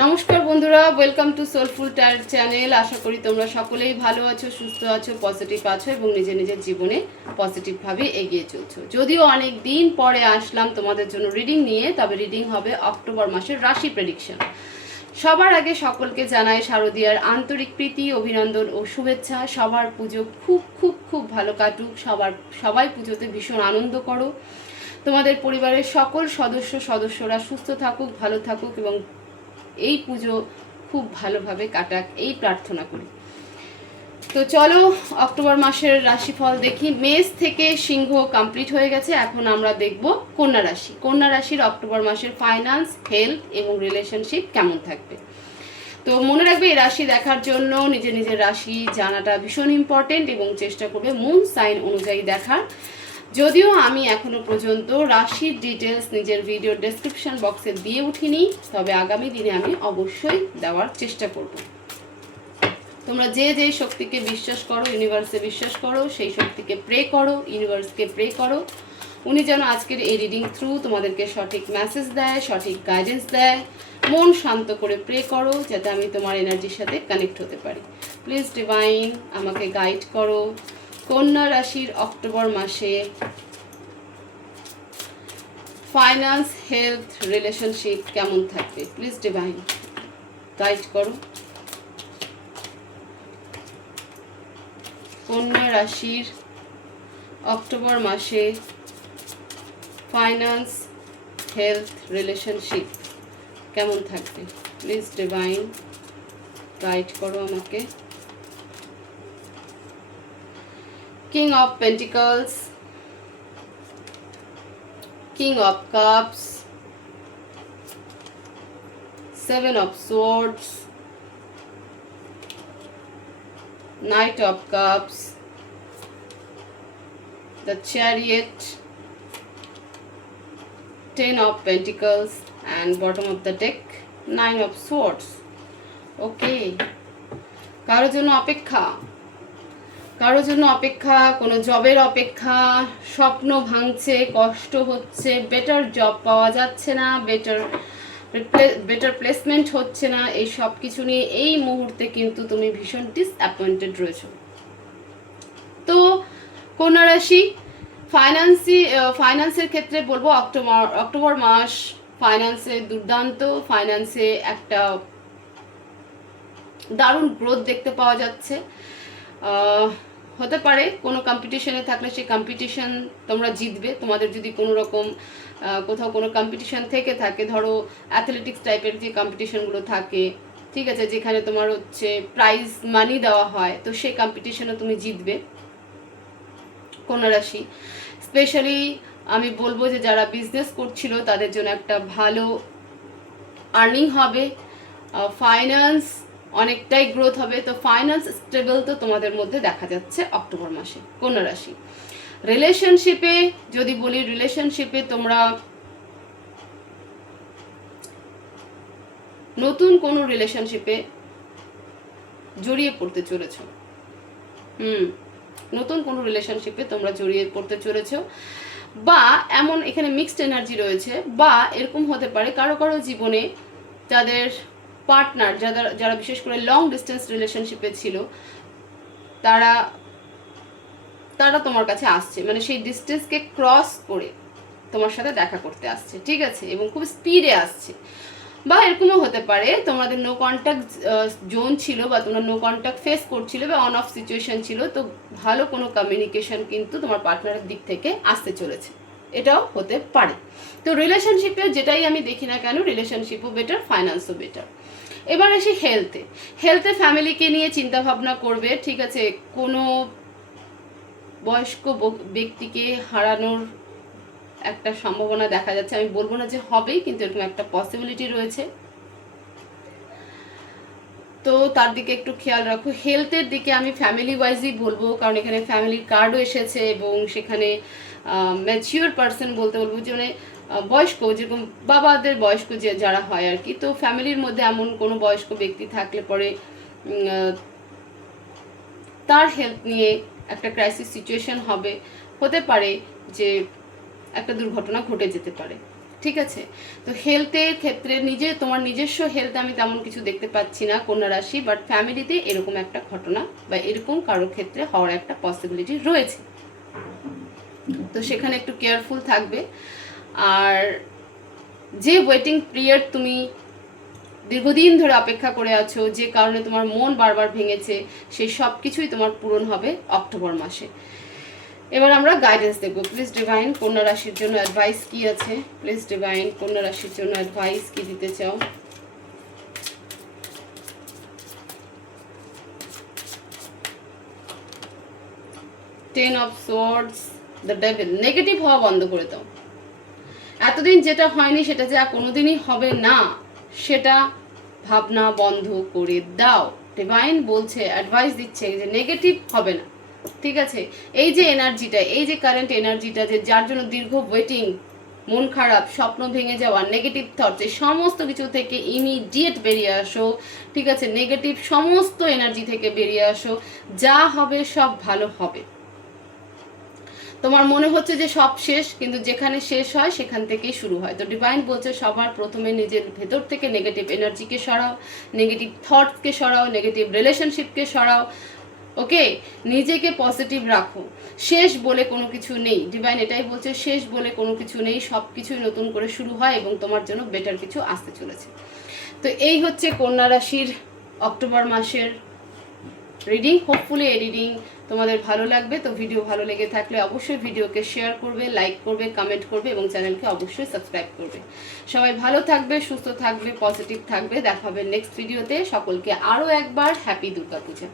নমস্কার বন্ধুরা, welcome to soulful tarot channel. আশা করি তোমরা সকলেই ভালো আছো, সুস্থ আছো, পজিটিভ আছো এবং নিজের নিজের জীবনে পজিটিভভাবে এগিয়ে চলছো। যদিও অনেক দিন পরে আসলাম তোমাদের জন্য রিডিং নিয়ে, তবে রিডিং হবে অক্টোবর মাসের রাশি প্রেডিকশন। সবার আগে সকলকে জানাই শারদীয়ার আন্তরিক প্রীতি, অভিনন্দন ও শুভেচ্ছা। সবার পুজো খুব খুব খুব ভালো কাটুক। সবাই পুজোতে ভীষণ আনন্দ করো। তোমাদের পরিবারের সকল সদস্যরা সুস্থ থাকুক, ভালো থাকুক এবং এই পুজো খুব ভালোভাবে কাটাক, এই প্রার্থনা করি। তো চলো অক্টোবর মাসের রাশিফল দেখি। মেষ থেকে সিংহ কমপ্লিট হয়ে গেছে, এখন আমরা দেখব কন্যা রাশি। কন্যা রাশির অক্টোবর মাসের ফাইন্যান্স, হেলথ এবং রিলেশনশিপ কেমন থাকবে। তো মনে রাখবে, এই রাশি দেখার জন্য নিজের নিজের রাশি জানাটা ভীষণ ইম্পর্টেন্ট এবং চেষ্টা করবে মুন সাইন অনুযায়ী দেখার। যদিও আমি এখনো পর্যন্ত রাশির ডিটেলস নিজের ভিডিও ডেসক্রিপশন বক্সে দিয়ে উঠিনি, তবে আগামী দিনে আমি অবশ্যই দেওয়ার চেষ্টা করব। তোমরা যে যে শক্তিকে বিশ্বাস করো, ইউনিভার্সে বিশ্বাস করো, সেই শক্তিকে প্রে করো, ইউনিভার্সকে প্রে করো। উনি যেন আজকের এই রিডিং থ্রু তোমাদেরকে সঠিক মেসেজ দেয়, সঠিক গাইডেন্স দেয়। মন শান্ত করে প্রে করো যাতে আমি তোমার এনার্জির সাথে কানেক্ট হতে পারি। প্লিজ ডিভাইন আমাকে গাইড করো। কন্যা রাশির অক্টোবর মাসে ফাইন্যান্স, হেলথ, রিলেশনশিপ কেমন থাকবে। প্লিজ ডিভাইন গাইড করো। কন্যা রাশির অক্টোবর মাসে ফাইন্যান্স, হেলথ, রিলেশনশিপ কেমন থাকবে। প্লিজ ডিভাইন গাইড করো আমাকে। King of pentacles, king of cups, seven of swords, Knight of Cups, the Chariot, Ten of Pentacles and bottom of the deck, Nine of Swords. Okay, কারোর জন্য অপেক্ষা, কারোর জন্য অপেক্ষা, কোনো জবের অপেক্ষা, স্বপ্ন ভাঙছে, কষ্ট হচ্ছে, বেটার জব পাওয়া যাচ্ছে না, বেটার প্লেসমেন্ট হচ্ছে না, এই সব কিছু নিয়ে এই মুহূর্তে কিন্তু তুমি ভীষণ ডিসঅ্যাপয়েন্টেড রয়েছো। তো কন্যা রাশি ফাইন্যান্সের ক্ষেত্রে বলবো অক্টোবর মাস ফাইন্যান্সে দুর্দান্ত, ফাইন্যান্সে একটা দারুণ গ্রোথ দেখতে পাওয়া যাচ্ছে। হতে পারে কোনো কম্পিটিশনে থাকলে সেই কম্পিটিশন তোমরা জিতবে। তোমাদের যদি কোনো রকম কোথাও কোনো কম্পিটিশন থেকে থাকে, ধরো অ্যাথলেটিক্স টাইপের যে কম্পিটিশনগুলো থাকে, ঠিক আছে, যেখানে তোমার হচ্ছে প্রাইজ মানি দেওয়া হয়, তো সেই কম্পিটিশনে তুমি জিতবে কন্যা রাশি। স্পেশালি আমি বলবো যে যারা বিজনেস করছিল তাদের জন্য একটা ভালো আর্নিং হবে। ফাইন্যান্স অনেকটাই গ্রোথ হবে। তো ফাইন্যান্স স্টেবল তো তোমাদের মধ্যে দেখা যাচ্ছে অক্টোবর মাসে কন্যা রাশি। রিলেশনশিপে যদি বলি, রিলেশনশিপে তোমরা নতুন কোনো রিলেশনশিপে জড়িয়ে পড়তে চলেছ। নতুন কোনো রিলেশনশিপে তোমরা জড়িয়ে পড়তে চলেছ, বা এমন এখানে মিক্সড এনার্জি রয়েছে, বা এরকম হতে পারে কারো কারো জীবনে যাদের পার্টনার, যারা বিশেষ করে লং ডিস্টেন্স রিলেশনশিপে ছিল, তারা তোমার কাছে আসছে, মানে সেই ডিস্টেন্সকে ক্রস করে তোমার সাথে দেখা করতে আসছে, ঠিক আছে, এবং খুব স্পিডে আসছে। বা এরকমও হতে পারে তোমাদের নো কন্ট্যাক্ট জোন ছিল, বা তোমরা নো কন্ট্যাক্ট ফেস করছিলে, বা অন অফ সিচুয়েশন ছিল। তো ভালো কোনো কমিউনিকেশন কিন্তু তোমার পার্টনারের দিক থেকে আসতে চলেছে, এটাও হতে পারে। তো রিলেশনশিপে যেটাই আমি দেখি না কেন, রিলেশনশিপও বেটার, ফাইন্যান্সও বেটার। এবার আসি হেলথে ফ্যামিলিকে নিয়ে চিন্তা ভাবনা করবে, ঠিক আছে। কোনো বয়স্ক ব্যক্তিকে হারানোর একটা সম্ভাবনা দেখা যাচ্ছে। আমি বলবো না যে হবেই, কিন্তু এরকম একটা পসিবিলিটি রয়েছে। তো তার দিকে একটু খেয়াল রাখো। হেলথের দিকে আমি ফ্যামিলি ওয়াইজই বলবো, কারণ এখানে ফ্যামিলির কার্ডও এসেছে এবং সেখানে ম্যাচিওর পার্সন বলতে বলবো, যে মানে বয়স্ক, যেরকম বাবাদের বয়স্ক যে যারা হয় আর কি। তো ফ্যামিলির মধ্যে এমন কোনো বয়স্ক ব্যক্তি থাকলে পরে তার হেলথ নিয়ে একটা ক্রাইসিস সিচুয়েশন হতে পারে যে একটা দুর্ঘটনা ঘটে যেতে পারে। ঠিক আছে? তো হেলথের ক্ষেত্রে তোমার নিজস্ব হেলথ আমি তেমন কিছু দেখতে পাচ্ছি না কন্যা রাশি, বাট ফ্যামিলিতে এরকম একটা ঘটনা বা এরকম কারোর ক্ষেত্রে হওয়ার একটা পসিবিলিটি রয়েছে। তো সেখানে একটু কেয়ারফুল থাকবে। আর যে ওয়েটিং পিরিয়ড তুমি দীর্ঘদিন ধরে অপেক্ষা করে আছো, যে কারণে তোমার মন বারবার ভেঙেছে, সেই সব কিছুই তোমার পূরণ হবে অক্টোবর মাসে। এবার আমরা গাইডেন্স দেখব। প্লিজ ডিভাইন কন্যা রাশির জন্য অ্যাডভাইস কি আছে? প্লিজ ডিভাইন কন্যা রাশির জন্য অ্যাডভাইস কি দিতে চাও? Ten of swords, the devil. Negative হওয়া বন্ধ করে দাও। এতদিন যেটা হয়নি সেটা যে আর কোনোদিনই হবে না, সেটা ভাবনা বন্ধ করে দাও। ডিভাইন বলছে, অ্যাডভাইস দিচ্ছে যে নেগেটিভ হবে না, ঠিক আছে? এই যে এনার্জিটা, এই যে কারেন্ট এনার্জিটা, যে যার জন্য দীর্ঘ ওয়েটিং, মন খারাপ, স্বপ্ন ভেঙে যাওয়া, নেগেটিভ থটস, এই সমস্ত কিছু থেকে ইমিডিয়েট বেরিয়ে আসো, ঠিক আছে? নেগেটিভ সমস্ত এনার্জি থেকে বেরিয়ে আসো। যা হবে সব ভালো হবে। তোমার মনে হচ্ছে যে সব শেষ, কিন্তু যেখানে শেষ হয় সেখান থেকেই শুরু হয়। তো ডিভাইন বলছে সবার প্রথমে নিজের ভেতর থেকে নেগেটিভ এনার্জিকে সরাও, নেগেটিভ থটসকে সরাও, নেগেটিভ রিলেশনশিপকে সরাও। ওকে, নিজেকে পজিটিভ রাখো। শেষ বলে কোনো কিছু নেই। ডিভাইন এটাই বলছে, শেষ বলে কোনো কিছু নেই, সব কিছুই নতুন করে শুরু হয় এবং তোমার জন্য বেটার কিছু আসতে চলেছে। তো এই হচ্ছে কন্যা রাশির অক্টোবর মাসের রিডিং। হোপফুলি এই রিডিং তোমাদের ভালো লাগবে। তো ভিডিও ভালো লেগে থাকলে অবশ্যই ভিডিওকে শেয়ার করবে, লাইক করবে, কমেন্ট করবে এবং চ্যানেলকে অবশ্যই সাবস্ক্রাইব করবে। সবাই ভালো থাকবে, সুস্থ থাকবে, পজিটিভ থাকবে। দেখা হবে নেক্সট ভিডিওতে। সকলকে আরও একবার হ্যাপি দুর্গা পূজা।